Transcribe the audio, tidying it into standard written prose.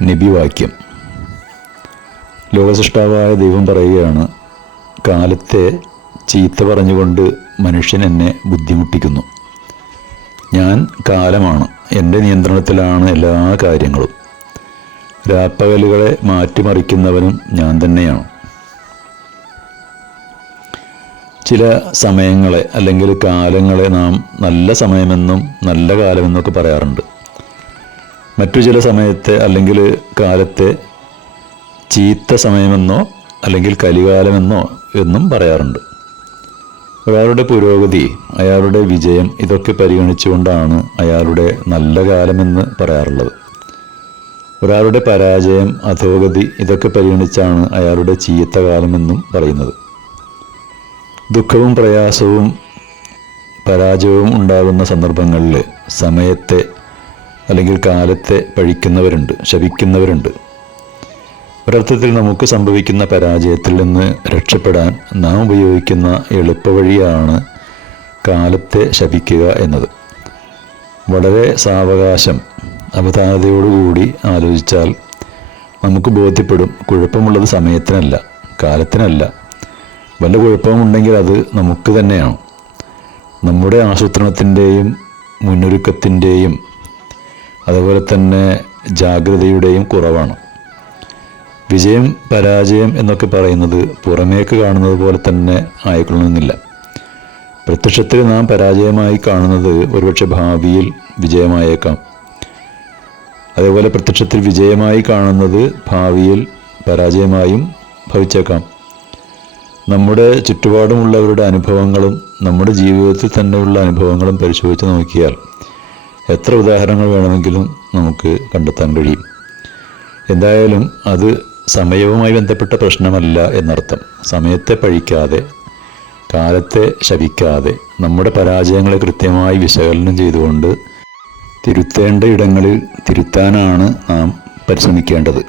നബിവാക്യം. ലോകസൃഷ്ടാവായ ദൈവം പറയുകയാണ്, കാലത്തെ ചീത്ത പറഞ്ഞുകൊണ്ട് മനുഷ്യൻ എന്നെ ബുദ്ധിമുട്ടിക്കുന്നു. ഞാൻ കാലമാണ്, എൻ്റെ നിയന്ത്രണത്തിലാണ് എല്ലാ കാര്യങ്ങളും. രാപ്പകലുകളെ മാറ്റിമറിക്കുന്നവനും ഞാൻ തന്നെയാണ്. ചില സമയങ്ങളെ അല്ലെങ്കിൽ കാലങ്ങളെ നാം നല്ല സമയമെന്നും നല്ല കാലമെന്നൊക്കെ പറയാറുണ്ട്. മറ്റു ചില സമയത്തെ അല്ലെങ്കിൽ കാലത്തെ ചീത്ത സമയമെന്നോ അല്ലെങ്കിൽ കലികാലമെന്നോ എന്നും പറയാറുണ്ട്. ഒരാളുടെ പുരോഗതി, അയാളുടെ വിജയം ഇതൊക്കെ പരിഗണിച്ചുകൊണ്ടാണ് അയാളുടെ നല്ല കാലമെന്ന് പറയാറുള്ളത്. ഒരാളുടെ പരാജയം, അധോഗതി ഇതൊക്കെ പരിഗണിച്ചാണ് അയാളുടെ ചീത്ത കാലമെന്നും പറയുന്നത്. ദുഃഖവും പ്രയാസവും പരാജയവും ഉണ്ടാകുന്ന സന്ദർഭങ്ങളിൽ സമയത്തെ അല്ലെങ്കിൽ കാലത്തെ പഴിക്കുന്നവരുണ്ട്, ശപിക്കുന്നവരുണ്ട്. ഒരർത്ഥത്തിൽ നമുക്ക് സംഭവിക്കുന്ന പരാജയത്തിൽ നിന്ന് രക്ഷപ്പെടാൻ നാം ഉപയോഗിക്കുന്ന എളുപ്പവഴിയാണ് കാലത്തെ ശപിക്കുക എന്നത്. വളരെ സാവകാശം, അവധാനതയോടുകൂടി ആലോചിച്ചാൽ നമുക്ക് ബോധ്യപ്പെടും, കുഴപ്പമുള്ളത് സമയത്തിനല്ല, കാലത്തിനല്ല. വല്ല കുഴപ്പമുണ്ടെങ്കിൽ അത് നമുക്ക് തന്നെയാണ്. നമ്മുടെ ആസൂത്രണത്തിൻ്റെയും മുന്നൊരുക്കത്തിൻ്റെയും അതുപോലെ തന്നെ ജാഗ്രതയുടെയും കുറവാണ്. വിജയം പരാജയം എന്നൊക്കെ പറയുന്നത് പുറമേക്ക് കാണുന്നത് പോലെ തന്നെ ആയിക്കൊള്ളണമെന്നില്ല. പ്രത്യക്ഷത്തിൽ നാം പരാജയമായി കാണുന്നത് ഒരുപക്ഷെ ഭാവിയിൽ വിജയമായേക്കാം. അതേപോലെ പ്രത്യക്ഷത്തിൽ വിജയമായി കാണുന്നത് ഭാവിയിൽ പരാജയമായും ഭവിച്ചേക്കാം. നമ്മുടെ ചുറ്റുപാടുമുള്ളവരുടെ അനുഭവങ്ങളും നമ്മുടെ ജീവിതത്തിൽ തന്നെയുള്ള അനുഭവങ്ങളും പരിശോധിച്ച് നോക്കിയാൽ എത്ര ഉദാഹരണങ്ങൾ വേണമെങ്കിലും നമുക്ക് കണ്ടെത്താൻ കഴിയും. എന്തായാലും അത് സമയവുമായി ബന്ധപ്പെട്ട പ്രശ്നമല്ല എന്നർത്ഥം. സമയത്തെ പഴിക്കാതെ, കാലത്തെ ശപിക്കാതെ, നമ്മുടെ പരാജയങ്ങളെ കൃത്യമായി വിശകലനം ചെയ്തുകൊണ്ട് തിരുത്തേണ്ട ഇടങ്ങളിൽ തിരുത്താനാണ് നാം പരിശ്രമിക്കേണ്ടത്.